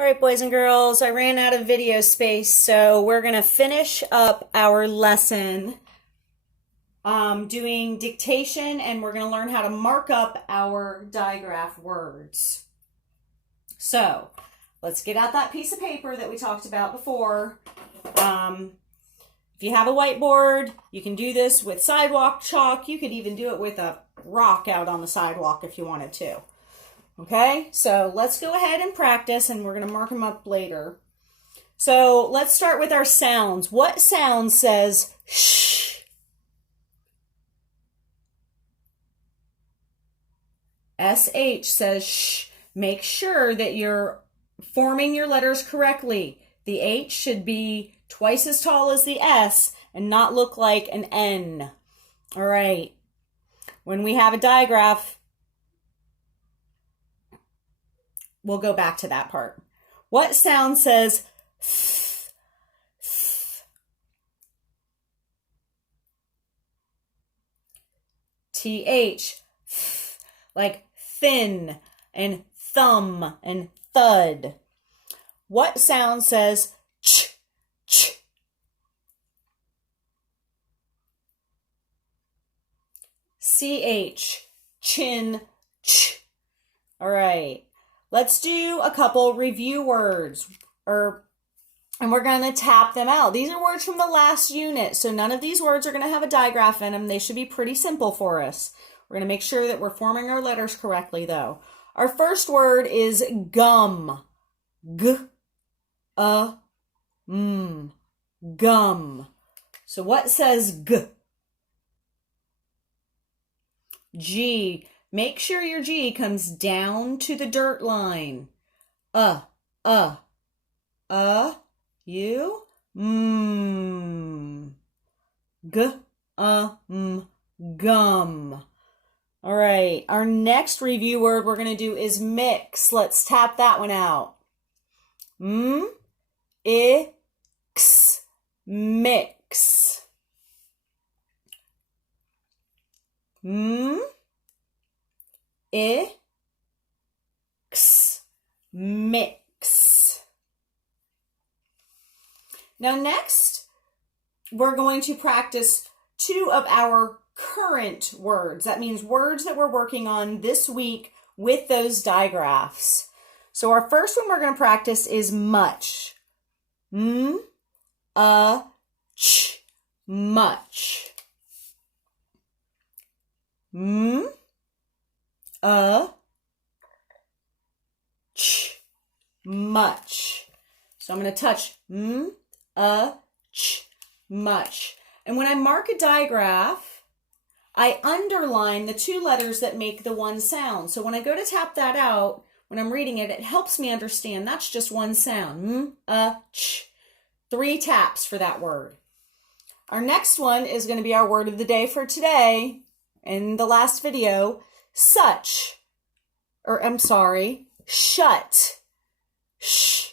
All right, boys and girls, I ran out of video space, so we're going to finish up our lesson doing dictation, and we're going to learn how to mark up our digraph words. So let's get out that piece of paper that we talked about before. If you have a whiteboard, you can do this with sidewalk chalk. You could even do it with a rock out on the sidewalk if you wanted to. Okay, so let's go ahead and practice, and we're going to mark them up later. So let's start with our sounds. What sound says shh? SH says shh. Make sure that you're forming your letters correctly. The H should be twice as tall as the S and not look like an N. All right. When we have a digraph, we'll go back to that part. What sound says th, th? TH, th, like thin and thumb and thud. What sound says ch, ch? CH, chin, ch. All right. Let's do a couple review words, and we're going to tap them out. These are words from the last unit, so none of these words are going to have a digraph in them. They should be pretty simple for us. We're going to make sure that we're forming our letters correctly, though. Our first word is gum. Gum. So what says G? G. Make sure your G comes down to the dirt line. You, gum. All right, our next review word we're going to do is mix. Let's tap that one out. Ix, mix. Ix, mix. Now next, we're going to practice two of our current words. That means words that we're working on this week with those digraphs. So our first one we're going to practice is much. Ch, much. Ch, much. So I'm going to touch ch, much. And when I mark a digraph, I underline the two letters that make the one sound. So when I go to tap that out, when I'm reading it, it helps me understand that's just one sound. Ch. 3 taps for that word. Our next one is going to be our word of the day for today. In the last video, such. Shut. T.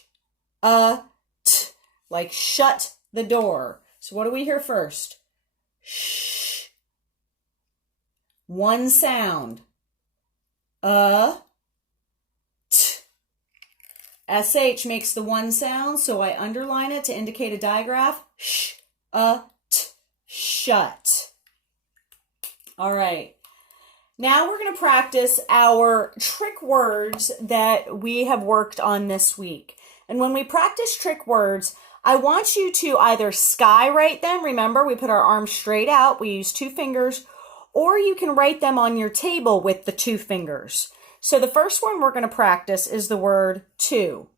Like shut the door. So what do we hear first? Sh. One sound. T. SH makes the one sound, so I underline it to indicate a digraph. Sh, t, shut. All right. Now we're going to practice our trick words that we have worked on this week. And when we practice trick words, I want you to either skywrite them. Remember, we put our arms straight out. We use 2 fingers. Or you can write them on your table with the 2 fingers. So the first one we're going to practice is the word to.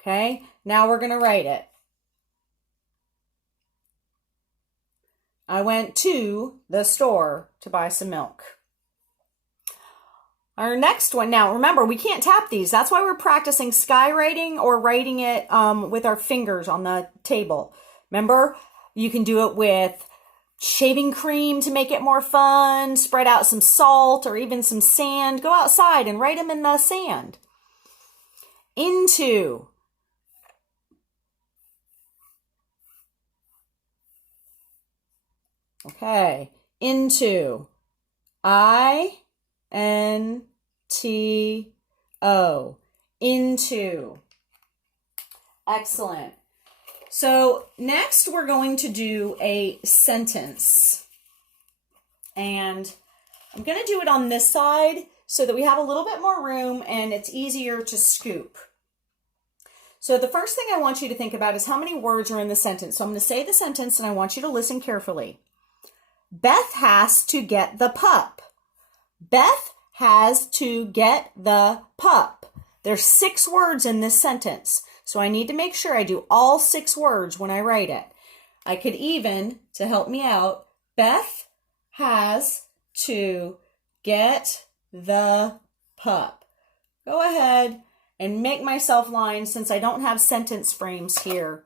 Okay, now we're going to write it. I went to the store to buy some milk. Our next one, now remember, we can't tap these. That's why we're practicing skywriting or writing it with our fingers on the table. Remember, you can do it with shaving cream to make it more fun, spread out some salt or even some sand. Go outside and write them in the sand. Into. Okay, into. I-N-T-O. Into. Excellent. So next we're going to do a sentence. And I'm going to do it on this side so that we have a little bit more room and it's easier to scoop. So the first thing I want you to think about is how many words are in the sentence. So I'm going to say the sentence and I want you to listen carefully. Beth has to get the pup. Beth has to get the pup. There's 6 words in this sentence. So I need to make sure I do all 6 words when I write it. I could even, to help me out, Beth has to get the pup. Go ahead and make myself lines since I don't have sentence frames here.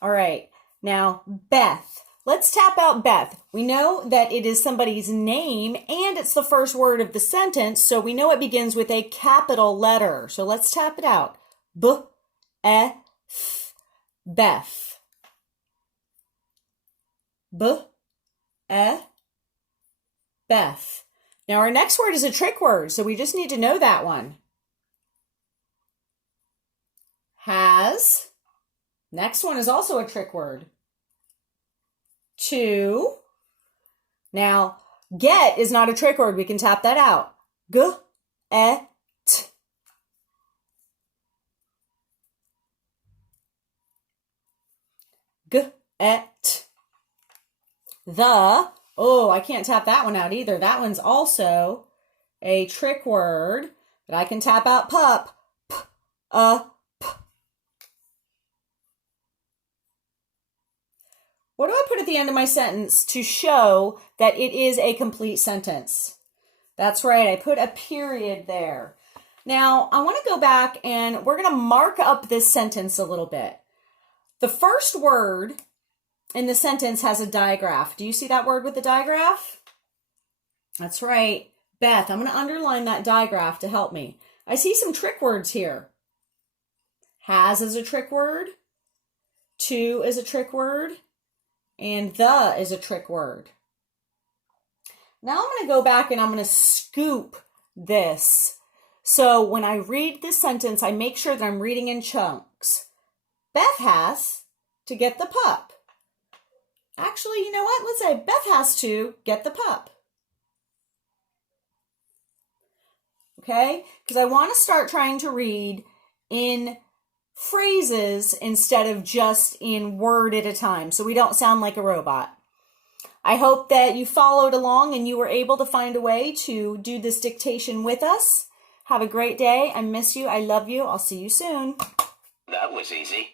All right, now Beth. Let's tap out Beth. We know that it is somebody's name and it's the first word of the sentence, so we know it begins with a capital letter. So let's tap it out. B-E-Th. Beth. Beth. Now our next word is a trick word, so we just need to know that one. Has. Next one is also a trick word. To. Now, get is not a trick word. We can tap that out. G-E-T. G-E-T. The. Oh, I can't tap that one out either. That one's also a trick word, but I can tap out pup. P-A. What do I put at the end of my sentence to show that it is a complete sentence? That's right, I put a period there. Now, I want to go back and we're going to mark up this sentence a little bit. The first word in the sentence has a digraph. Do you see that word with the digraph? That's right, Beth. I'm going to underline that digraph to help me. I see some trick words here. Has is a trick word. To is a trick word. And the is a trick word. Now I'm going to go back and I'm going to scoop this. So when I read this sentence, I make sure that I'm reading in chunks. Beth has to get the pup. Actually, you know what? Let's say Beth has to get the pup. Okay? Because I want to start trying to read in phrases instead of just in word at a time, so we don't sound like a robot. I hope that you followed along and you were able to find a way to do this dictation with us. Have a great day. I miss you. I love you. I'll see you soon. That was easy.